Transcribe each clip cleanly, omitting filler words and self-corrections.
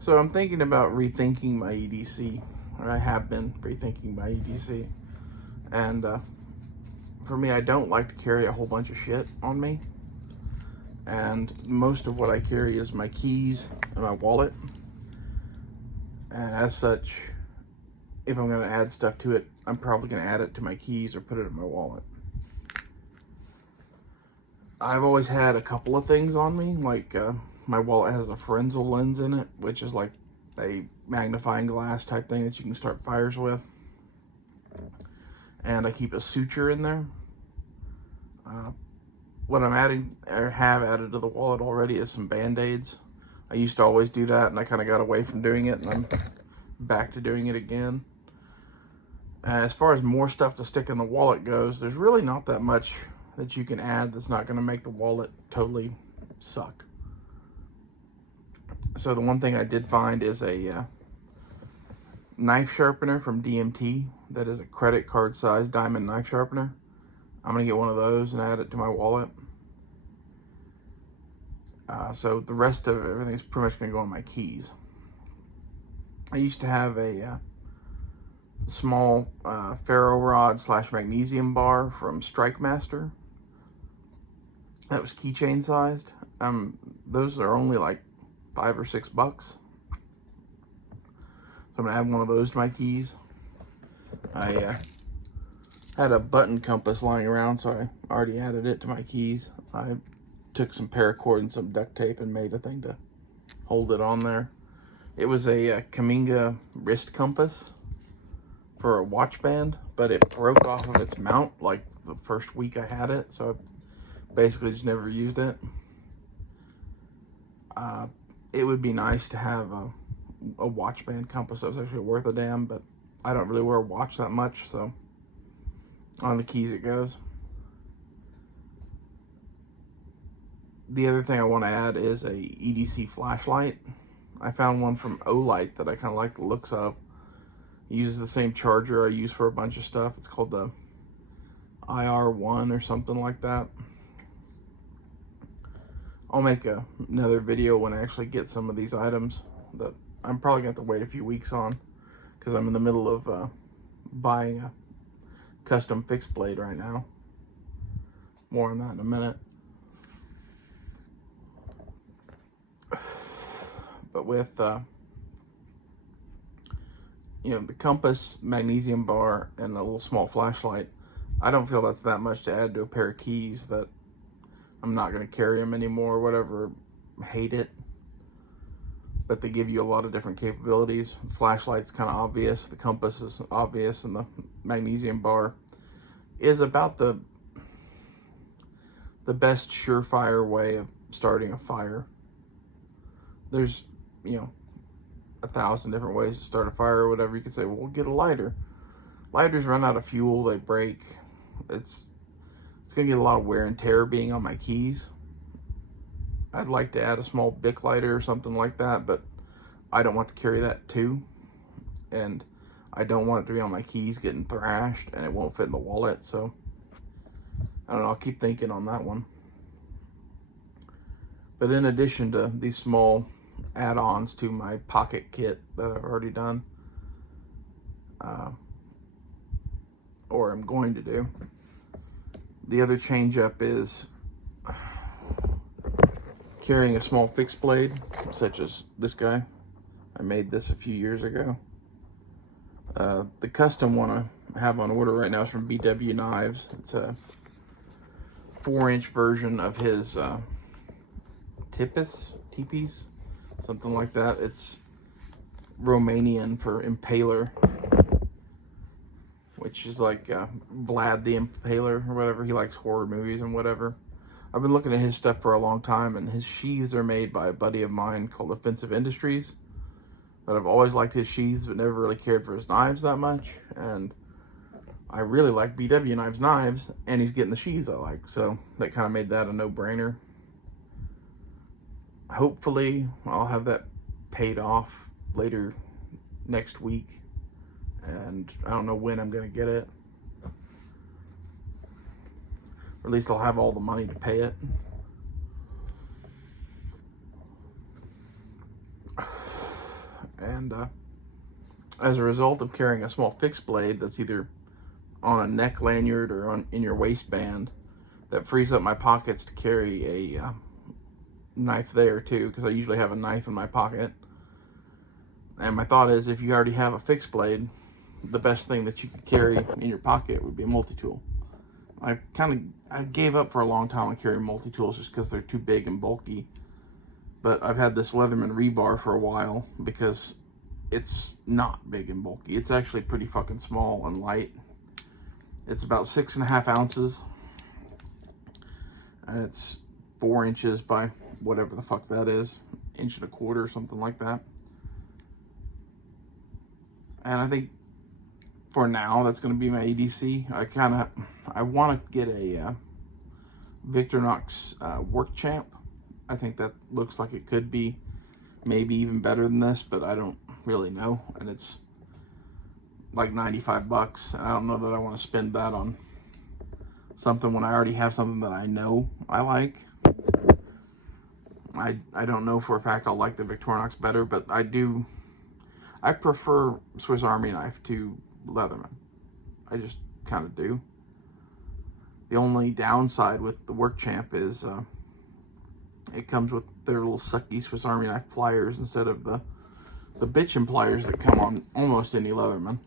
So I'm thinking about rethinking my EDC, or I have been rethinking my EDC. And for me, I don't like to carry a whole bunch of shit on me. And most of what I carry is my keys and my wallet. And as such, if I'm going to add stuff to it, I'm probably going to add it to my keys or put it in my wallet. I've always had a couple of things on me, like my wallet has a Fresnel lens in it, which is like a magnifying glass type thing that you can start fires with. And I keep a suture in there. What I'm adding, or have added to the wallet already, is some Band-Aids. I used to always do that, and I kind of got away from doing it, and I'm back to doing it again. As far as more stuff to stick in the wallet goes, there's really not that much that you can add that's not going to make the wallet totally suck. So the one thing I did find is a knife sharpener from DMT. That is a credit card size diamond knife sharpener. I'm going to get one of those and add it to my wallet. So the rest of everything's pretty much going to go on my keys. I used to have a small ferro rod / magnesium bar from Strike Master. That was keychain sized. Those are only like $5 or $6. So I'm gonna add one of those to my keys. I had a button compass lying around, so I already added it to my keys. I took some paracord and some duct tape and made a thing to hold it on there. It was a Kaminga wrist compass for a watch band, but it broke off of its mount like the first week I had it, so I basically just never used it. It would be nice to have a watch band compass that was actually worth a damn, but I don't really wear a watch that much, so on the keys it goes. The other thing I want to add is a EDC flashlight. I found one from Olight that I kind of like the looks of. It uses the same charger I use for a bunch of stuff. It's called the IR1 or something like that. I'll make another video when I actually get some of these items that I'm probably going to have to wait a few weeks on, because I'm in the middle of buying a custom fixed blade right now. More on that in a minute. But with the compass, magnesium bar, and a little small flashlight, I don't feel that's that much to add to a pair of keys that I'm not going to carry them anymore or whatever. Hate it. But they give you a lot of different capabilities. The flashlight's kind of obvious, the compass is obvious, and the magnesium bar is about the best surefire way of starting a fire. There's 1,000 different ways to start a fire or whatever. You could say, well, get a lighter. Lighters run out of fuel, they break. It's gonna get a lot of wear and tear being on my keys. I'd like to add a small Bic lighter or something like that, but I don't want to carry that too. And I don't want it to be on my keys getting thrashed, and it won't fit in the wallet, so I don't know, I'll keep thinking on that one. But in addition to these small add-ons to my pocket kit that I've already done, or I'm going to do, the other change up is carrying a small fixed blade, such as this guy. I made this a few years ago. The custom one I have on order right now is from BW Knives. It's a 4-inch version of his tipis, something like that. It's Romanian for impaler, which is like Vlad the Impaler or whatever. He likes horror movies and whatever. I've been looking at his stuff for a long time, and his sheaths are made by a buddy of mine called Offensive Industries. That I've always liked his sheaths, but never really cared for his knives that much. And I really like BW Knives knives, and he's getting the sheaths I like, so that kind of made that a no-brainer. Hopefully, I'll have that paid off later next week, and I don't know when I'm going to get it. Or at least I'll have all the money to pay it. And as a result of carrying a small fixed blade that's either on a neck lanyard or in your waistband, that frees up my pockets to carry a knife there too, because I usually have a knife in my pocket. And my thought is, if you already have a fixed blade, the best thing that you could carry in your pocket would be a multi-tool. I gave up for a long time on carrying multi-tools just because they're too big and bulky. But I've had this Leatherman rebar for a while because it's not big and bulky. It's actually pretty fucking small and light. It's about 6.5 ounces. And it's 4 inches by whatever the fuck that is. 1.25 inches or something like that. And I think for now, that's going to be my EDC. I want to get a Victorinox Work Champ. I think that looks like it could be maybe even better than this, but I don't really know. And it's like $95, and I don't know that I want to spend that on something when I already have something that I know I like. I don't know for a fact I'll like the Victorinox better, but I prefer Swiss Army knife to Leatherman. I just kind of do. The only downside with the Work Champ is it comes with their little sucky Swiss Army knife pliers instead of the bitchin' pliers that come on almost any Leatherman.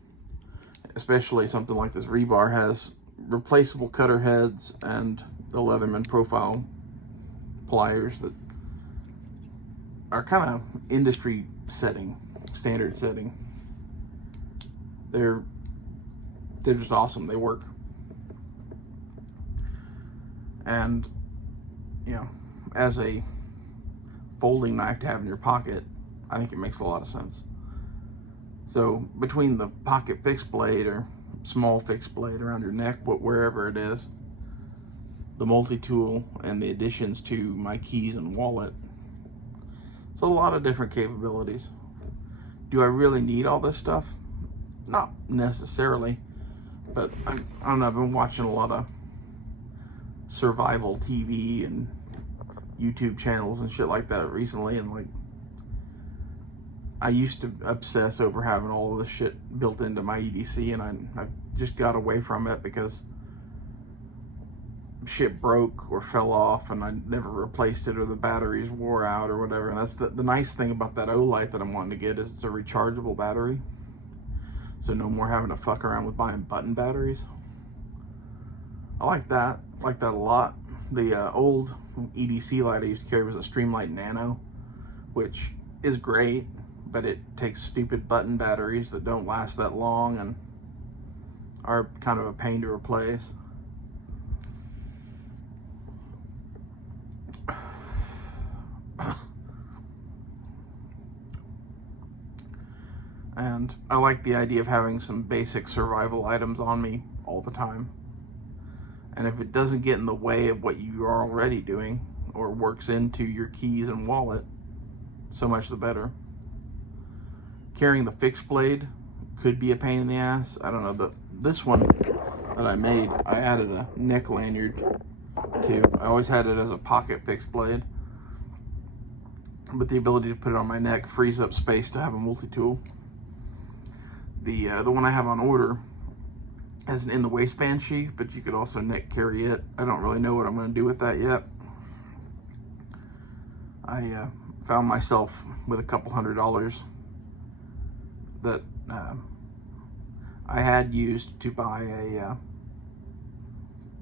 Especially something like this rebar has replaceable cutter heads and the Leatherman profile pliers that are kind of industry setting, standard setting. They're just awesome. They work. And, you know, as a folding knife to have in your pocket, I think it makes a lot of sense. So between the pocket fixed blade or small fixed blade around your neck, wherever it is, the multi-tool, and the additions to my keys and wallet, it's a lot of different capabilities. Do I really need all this stuff? Not necessarily, but I don't know, I've been watching a lot of survival TV and YouTube channels and shit like that recently, and like, I used to obsess over having all of this shit built into my EDC, and I just got away from it because shit broke or fell off and I never replaced it, or the batteries wore out or whatever. And that's the nice thing about that Olight that I'm wanting to get, is it's a rechargeable battery. So no more having to fuck around with buying button batteries. I like that. I like that a lot. The old EDC light I used to carry was a Streamlight Nano, which is great, but it takes stupid button batteries that don't last that long and are kind of a pain to replace. And I like the idea of having some basic survival items on me all the time. And if it doesn't get in the way of what you are already doing, or works into your keys and wallet, so much the better. Carrying the fixed blade could be a pain in the ass. I don't know, this one that I made, I added a neck lanyard to. I always had it as a pocket fixed blade, but the ability to put it on my neck frees up space to have a multi-tool. The one I have on order has an in the waistband sheath, but you could also neck carry it. I don't really know what I'm going to do with that yet. I found myself with a couple $100 that I had used to buy a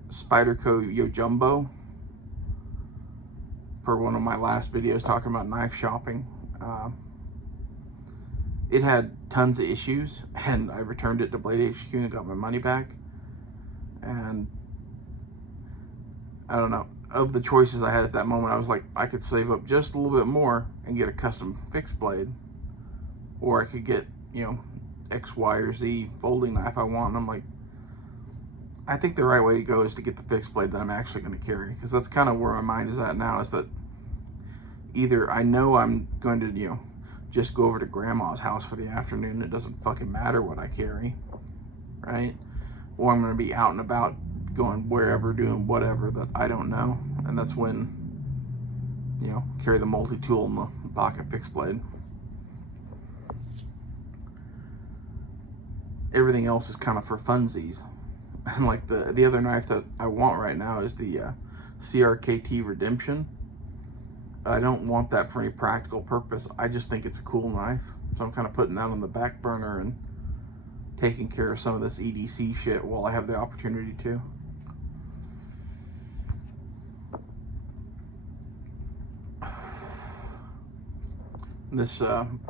Spyderco Yojumbo for one of my last videos talking about knife shopping. It had tons of issues, and I returned it to Blade HQ and got my money back. And I don't know, of the choices I had at that moment, I was like, I could save up just a little bit more and get a custom fixed blade, or I could get, you know, X, Y, or Z folding knife I want. And I'm like, I think the right way to go is to get the fixed blade that I'm actually going to carry, because that's kind of where my mind is at now, is that either I know I'm going to, you know, just go over to grandma's house for the afternoon, it doesn't fucking matter what I carry, right? Or I'm going to be out and about going wherever, doing whatever that I don't know, and that's when, you know, carry the multi-tool and the pocket fixed blade. everything else is kind of for funsies. And like the other knife that I want right now is the CRKT Redemption. I don't want that for any practical purpose. I just think it's a cool knife. So I'm kind of putting that on the back burner and taking care of some of this EDC shit while I have the opportunity to. This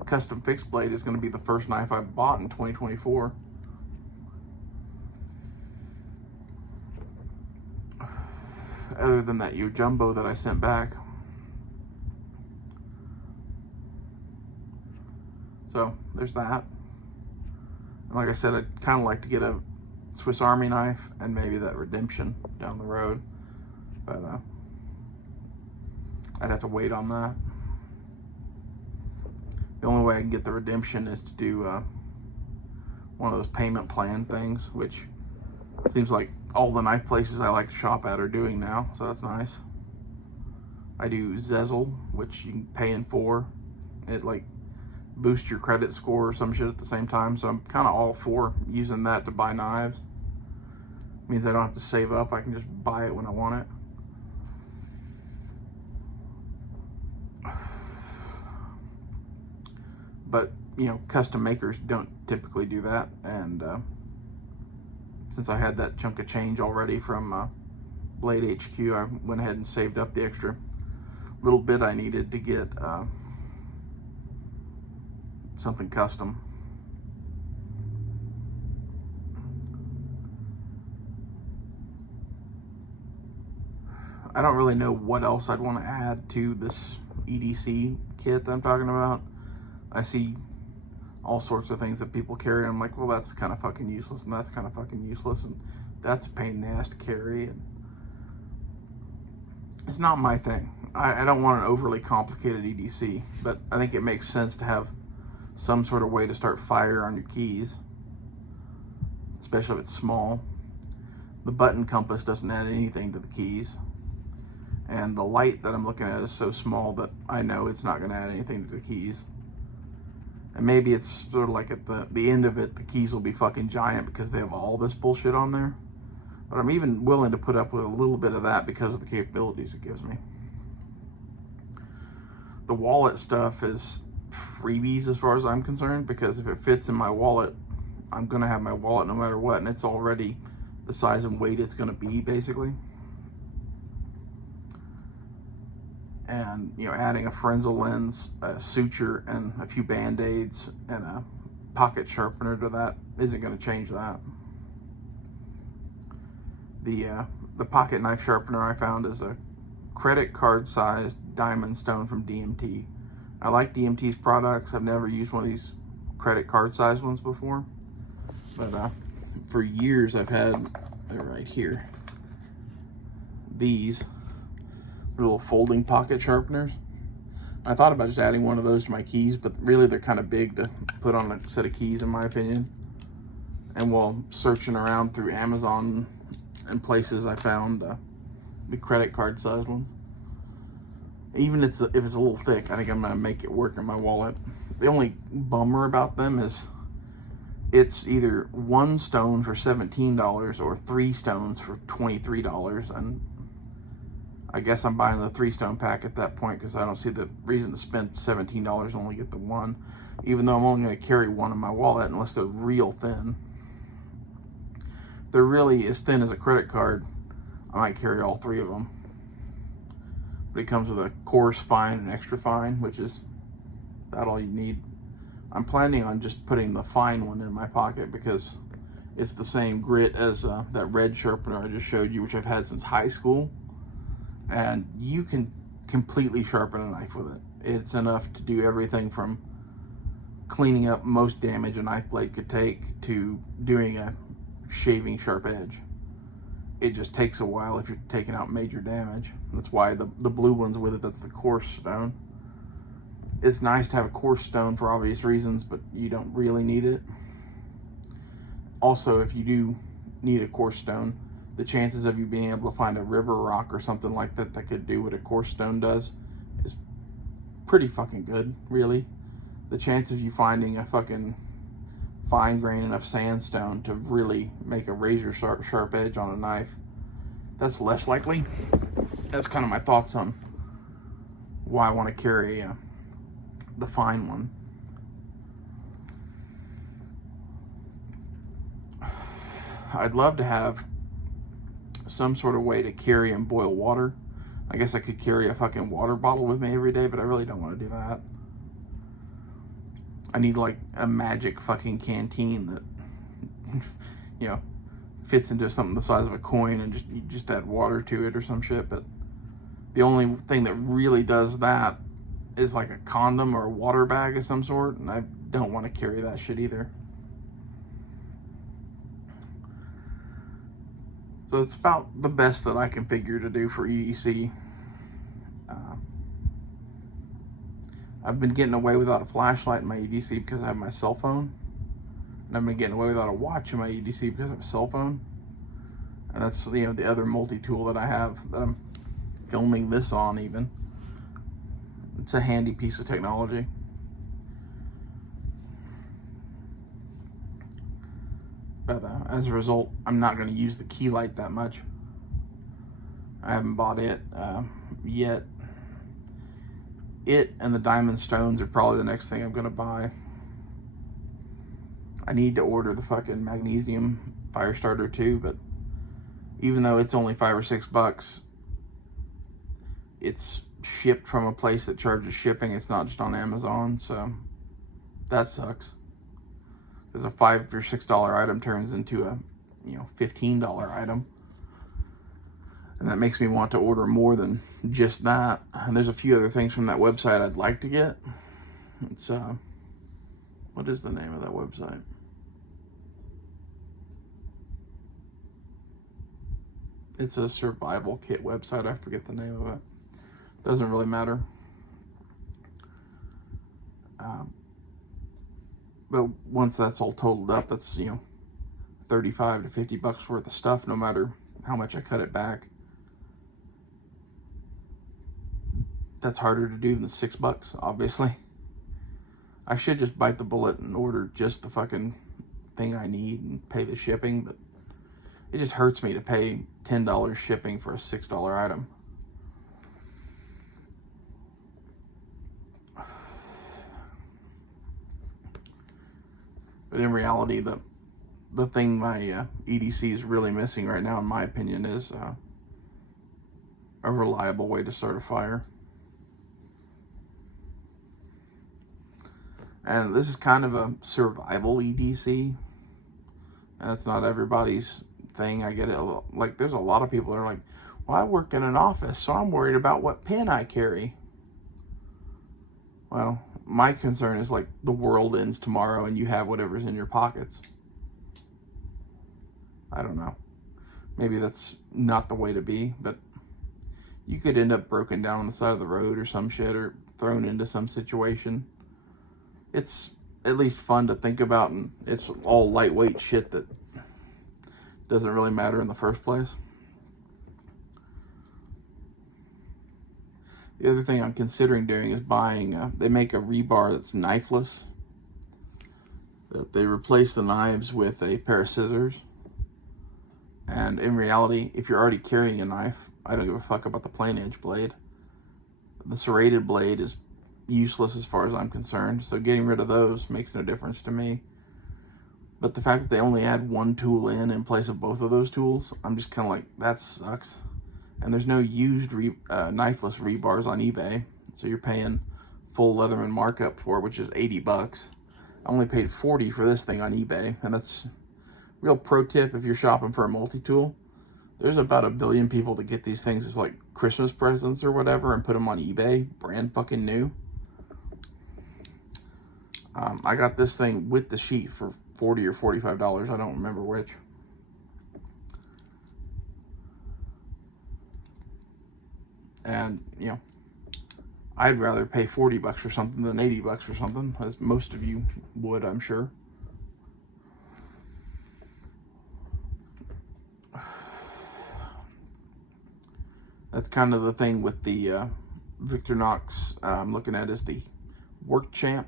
custom fixed blade is going to be the first knife I bought in 2024. Other than that Jumbo that I sent back. So there's that. And like I said, I'd kind of like to get a Swiss Army knife and maybe that Redemption down the road. But I'd have to wait on that. The only way I can get the Redemption is to do one of those payment plan things, which seems like all the knife places I like to shop at are doing now, so that's nice. I do Zezel, which you can pay in 4. It like boosts your credit score or some shit at the same time, so I'm kind of all for using that to buy knives. It means I don't have to save up, I can just buy it when I want it. But, you know, custom makers don't typically do that, and since I had that chunk of change already from Blade HQ, I went ahead and saved up the extra little bit I needed to get something custom. I don't really know what else I'd want to add to this EDC kit that I'm talking about. I see all sorts of things that people carry, and I'm like, well, that's kind of fucking useless, and that's kind of fucking useless, and that's a pain in the ass to carry, and it's not my thing. I don't want an overly complicated EDC, but I think it makes sense to have some sort of way to start fire on your keys, especially if it's small. The button compass doesn't add anything to the keys, and the light that I'm looking at is so small that I know it's not going to add anything to the keys. And maybe it's sort of like at the end of it, the keys will be fucking giant because they have all this bullshit on there. But I'm even willing to put up with a little bit of that because of the capabilities it gives me. The wallet stuff is freebies as far as I'm concerned, because if it fits in my wallet, I'm going to have my wallet no matter what, and it's already the size and weight it's going to be, basically. And, you know, adding a Frenzel lens, a suture, and a few band-aids, and a pocket sharpener to that isn't going to change that. The pocket knife sharpener I found is a credit card sized diamond stone from DMT. I like DMT's products. I've never used one of these credit card sized ones before, but for years I've had, they're right here, these little folding pocket sharpeners. I thought about just adding one of those to my keys, but really they're kind of big to put on a set of keys in my opinion. And while searching around through Amazon and places, I found the credit card sized ones. Even if it's a little thick, I think I'm gonna make it work in my wallet. The only bummer about them is it's either 1 stone for $17 or 3 stones for $23, and I guess I'm buying the 3 stone pack at that point because I don't see the reason to spend $17 and only get the 1, even though I'm only going to carry 1 in my wallet unless they're real thin. If they're really as thin as a credit card, I might carry all 3 of them. But it comes with a coarse, fine, and extra fine, which is about all you need. I'm planning on just putting the fine one in my pocket because it's the same grit as that red sharpener I just showed you, which I've had since high school. And you can completely sharpen a knife with it. It's enough to do everything from cleaning up most damage a knife blade could take to doing a shaving sharp edge. It just takes a while if you're taking out major damage. That's why the blue one's with it, that's the coarse stone. It's nice to have a coarse stone for obvious reasons, but you don't really need it. Also, if you do need a coarse stone, the chances of you being able to find a river rock or something like that that could do what a coarse stone does is pretty fucking good, really. The chance of you finding a fucking fine grain enough sandstone to really make a razor sharp edge on a knife. That's less likely. That's kind of my thoughts on why I want to carry the fine one. I'd love to have some sort of way to carry and boil water. I guess I could carry a fucking water bottle with me every day, but I really don't want to do that. I need like a magic fucking canteen that, you know, fits into something the size of a coin, and you just add water to it or some shit. But the only thing that really does that is like a condom or a water bag of some sort, and I don't want to carry that shit either. So it's about the best that I can figure to do for EDC. I've been getting away without a flashlight in my EDC because I have my cell phone. And I've been getting away without a watch in my EDC because I have a cell phone. And that's, you know, the other multi-tool that I have that I'm filming this on even. It's a handy piece of technology. But as a result, I'm not going to use the key light that much. I haven't bought it yet. It and the diamond stones are probably the next thing I'm going to buy. I need to order the fucking magnesium fire starter too, but even though it's only $5 or $6, it's shipped from a place that charges shipping. It's not just on Amazon, so that sucks. Because a $5 or $6 item turns into a, you know, $15 item. And that makes me want to order more than just that. And there's a few other things from that website I'd like to get. It's, what is the name of that website? It's a survival kit website. I forget the name of it. Doesn't really matter. But once that's all totaled up, that's, you know, 35 to 50 bucks worth of stuff, no matter how much I cut it back. That's harder to do than $6, obviously. I should just bite the bullet and order just the fucking thing I need and pay the shipping, but it just hurts me to pay $10 shipping for a $6 item. But in reality, the thing my EDC is really missing right now, in my opinion, is a reliable way to start a fire. And this is kind of a survival EDC. And that's not everybody's thing. I get it. Like, there's a lot of people that are like, well, I work in an office, so I'm worried about what pen I carry. Well, my concern is like the world ends tomorrow and you have whatever's in your pockets. I don't know. Maybe that's not the way to be, but you could end up broken down on the side of the road or some shit, or thrown into some situation. It's at least fun to think about, and it's all lightweight shit that doesn't really matter in the first place. The other thing I'm considering doing is buying, they make a rebar that's knifeless. They replace the knives with a pair of scissors. And in reality, if you're already carrying a knife, I don't give a fuck about the plain edge blade. The serrated blade is useless as far as I'm concerned, so getting rid of those makes no difference to me. But the fact that they only add one tool in place of both of those tools, I'm just kind of like, that sucks. And there's no used knifeless rebars on eBay, so you're paying full Leatherman markup for it, which is $80. I only paid $40 for this thing on eBay, and that's real pro tip if you're shopping for a multi-tool. There's about 1 billion people that get these things as like Christmas presents or whatever and put them on eBay, brand fucking new. I got this thing with the sheath for $40 or $45. I don't remember which. And, you know, I'd rather pay $40 for something than $80 for something, as most of you would, I'm sure. That's kind of the thing with the Victorinox I'm looking at is the Work Champ.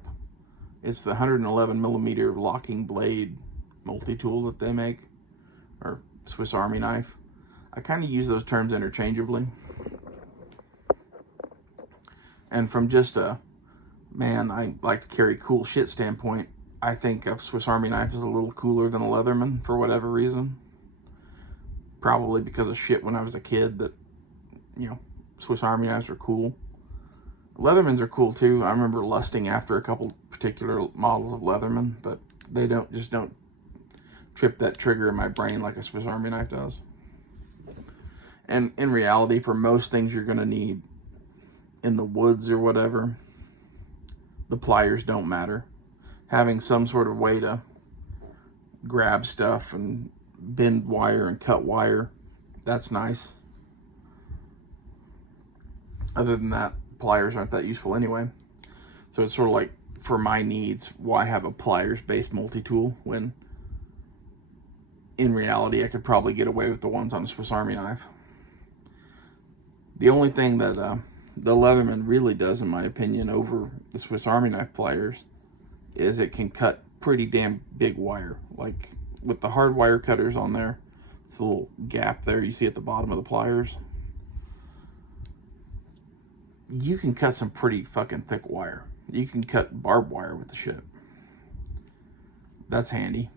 It's the 111 millimeter locking blade multi-tool that they make, or Swiss Army knife. I kind of use those terms interchangeably. And from just a, man, I like to carry cool shit standpoint, I think a Swiss Army knife is a little cooler than a Leatherman for whatever reason. Probably because of shit when I was a kid that, you know, Swiss Army knives are cool. Leathermans are cool too. I remember lusting after a couple particular models of Leatherman, but they don't trip that trigger in my brain like a Swiss Army knife does. And in reality, for most things you're going to need in the woods or whatever, the pliers don't matter. Having some sort of way to grab stuff and bend wire and cut wire, that's nice. Other than that, pliers aren't that useful anyway. So it's sort of like, for my needs, why have a pliers-based multi-tool when in reality I could probably get away with the ones on a Swiss Army knife. The only thing that the Leatherman really does, in my opinion, over the Swiss Army knife pliers is it can cut pretty damn big wire. Like with the hard wire cutters on there, it's a little gap there you see at the bottom of the pliers. You can cut some pretty fucking thick wire. You can cut barbed wire with the shit. That's handy.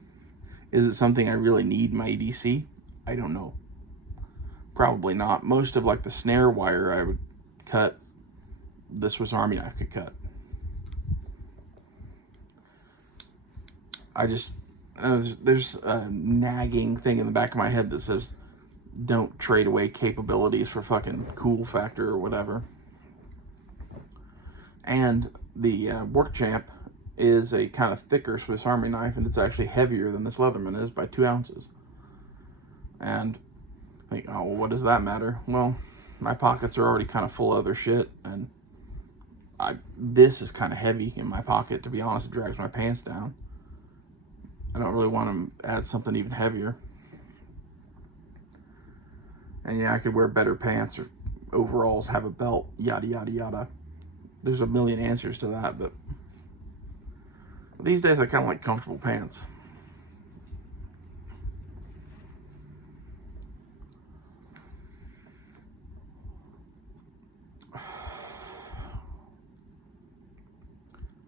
Is it something I really need in my EDC? I don't know. Probably not. Most of like the snare wire I would cut, the Swiss Army knife could cut. There's a nagging thing in the back of my head that says don't trade away capabilities for fucking cool factor or whatever. And the Work Champ is a kind of thicker Swiss Army knife, and it's actually heavier than this Leatherman is by 2 ounces. And I think, oh, well, what does that matter? Well, my pockets are already kind of full of other shit, and this is kind of heavy in my pocket, to be honest. It drags my pants down. I don't really want to add something even heavier. And yeah, I could wear better pants or overalls, have a belt, yada, yada, yada. There's a million answers to that, but these days I kind of like comfortable pants.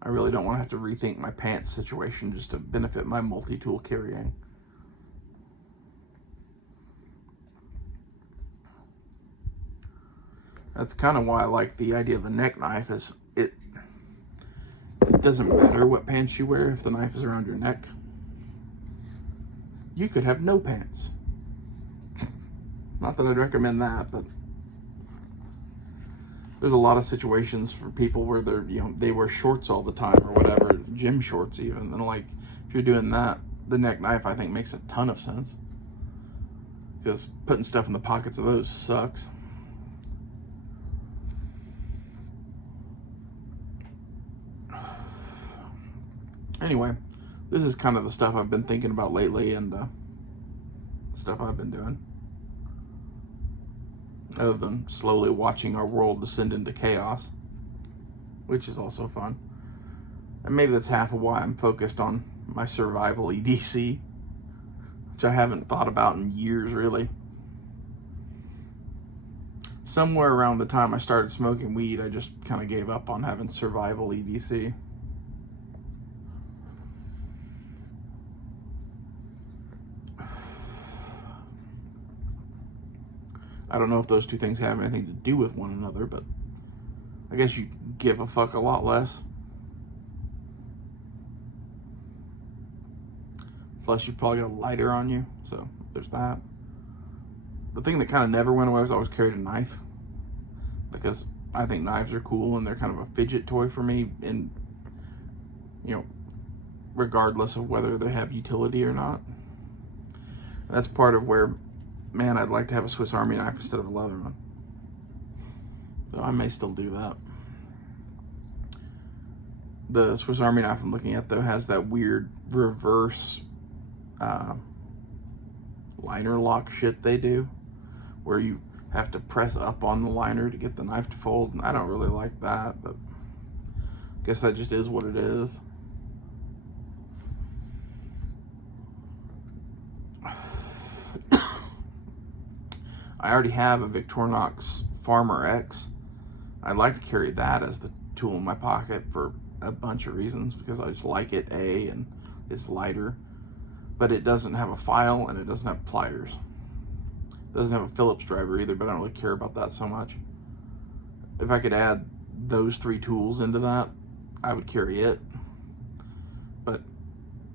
I really don't want to have to rethink my pants situation just to benefit my multi-tool carrying. That's kind of why I like the idea of the neck knife. Is it doesn't matter what pants you wear if the knife is around your neck. You could have no pants. Not that I'd recommend that, but there's a lot of situations for people where they're, you know, they wear shorts all the time or whatever, gym shorts even. And like, if you're doing that, the neck knife I think makes a ton of sense, because putting stuff in the pockets of those sucks. Anyway, this is kind of the stuff I've been thinking about lately, and stuff I've been doing. Other than slowly watching our world descend into chaos, which is also fun. And maybe that's half of why I'm focused on my survival EDC, which I haven't thought about in years, really. Somewhere around the time I started smoking weed, I just kind of gave up on having survival EDC. I don't know if those two things have anything to do with one another, but I guess you give a fuck a lot less. Plus, you probably got a lighter on you, so there's that. The thing that kind of never went away was I always carried a knife, because I think knives are cool and they're kind of a fidget toy for me, and you know, regardless of whether they have utility or not. And that's part of where, man, I'd like to have a Swiss Army knife instead of a Leatherman. So I may still do that. The Swiss Army knife I'm looking at, though, has that weird reverse liner lock shit they do, where you have to press up on the liner to get the knife to fold, and I don't really like that, but I guess that just is what it is. I already have a Victorinox Farmer X. I'd like to carry that as the tool in my pocket for a bunch of reasons, because I just like it, and it's lighter, but it doesn't have a file and it doesn't have pliers. It doesn't have a Phillips driver either, but I don't really care about that so much. If I could add those 3 tools into that, I would carry it. But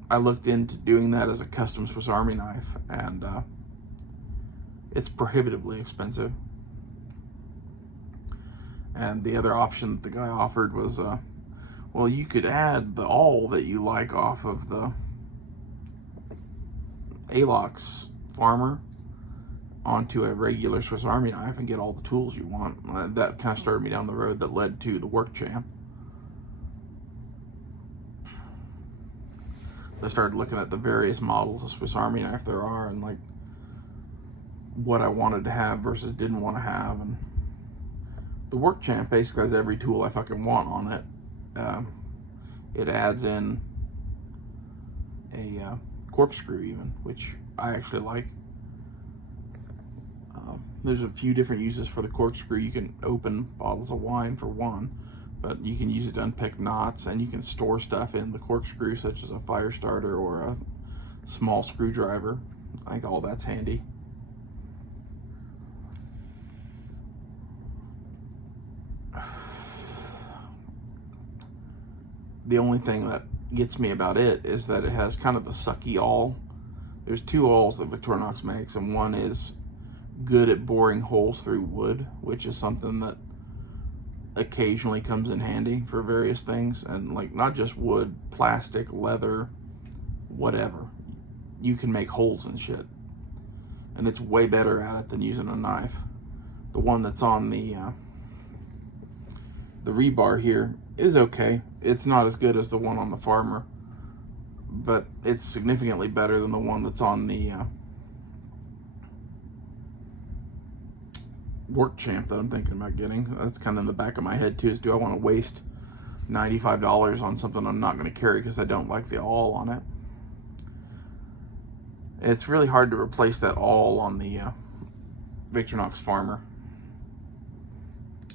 I looked into doing that as a custom Swiss Army knife, and it's prohibitively expensive. And the other option that the guy offered was, well, you could add the awl that you like off of the Alox Farmer onto a regular Swiss Army knife and get all the tools you want. That kind of started me down the road that led to the Work Champ. I started looking at the various models of Swiss Army knife there are, and like what I wanted to have versus didn't want to have. And the Work Champ basically has every tool I fucking want on it. It adds in a corkscrew even, which I actually like. There's a few different uses for the corkscrew. You can open bottles of wine for one, but you can use it to unpick knots, and you can store stuff in the corkscrew, such as a fire starter or a small screwdriver. I think all that's handy. The only thing that gets me about it is that it has kind of the sucky awl. There's 2 awls that Victorinox makes, and one is good at boring holes through wood, which is something that occasionally comes in handy for various things. And like, not just wood, plastic, leather, whatever. You can make holes in shit, and it's way better at it than using a knife. The one that's on the rebar here is okay. It's not as good as the one on the Farmer, but it's significantly better than the one that's on the Work Champ that I'm thinking about getting. That's kind of in the back of my head too, is do I want to waste $95 on something I'm not going to carry because I don't like the awl on it. It's really hard to replace that awl on the Victorinox Farmer.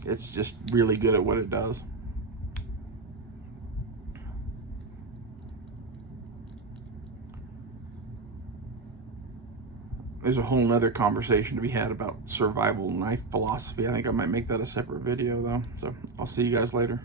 It's just really good at what it does. There's a whole nother conversation to be had about survival knife philosophy. I think I might make that a separate video though. So I'll see you guys later.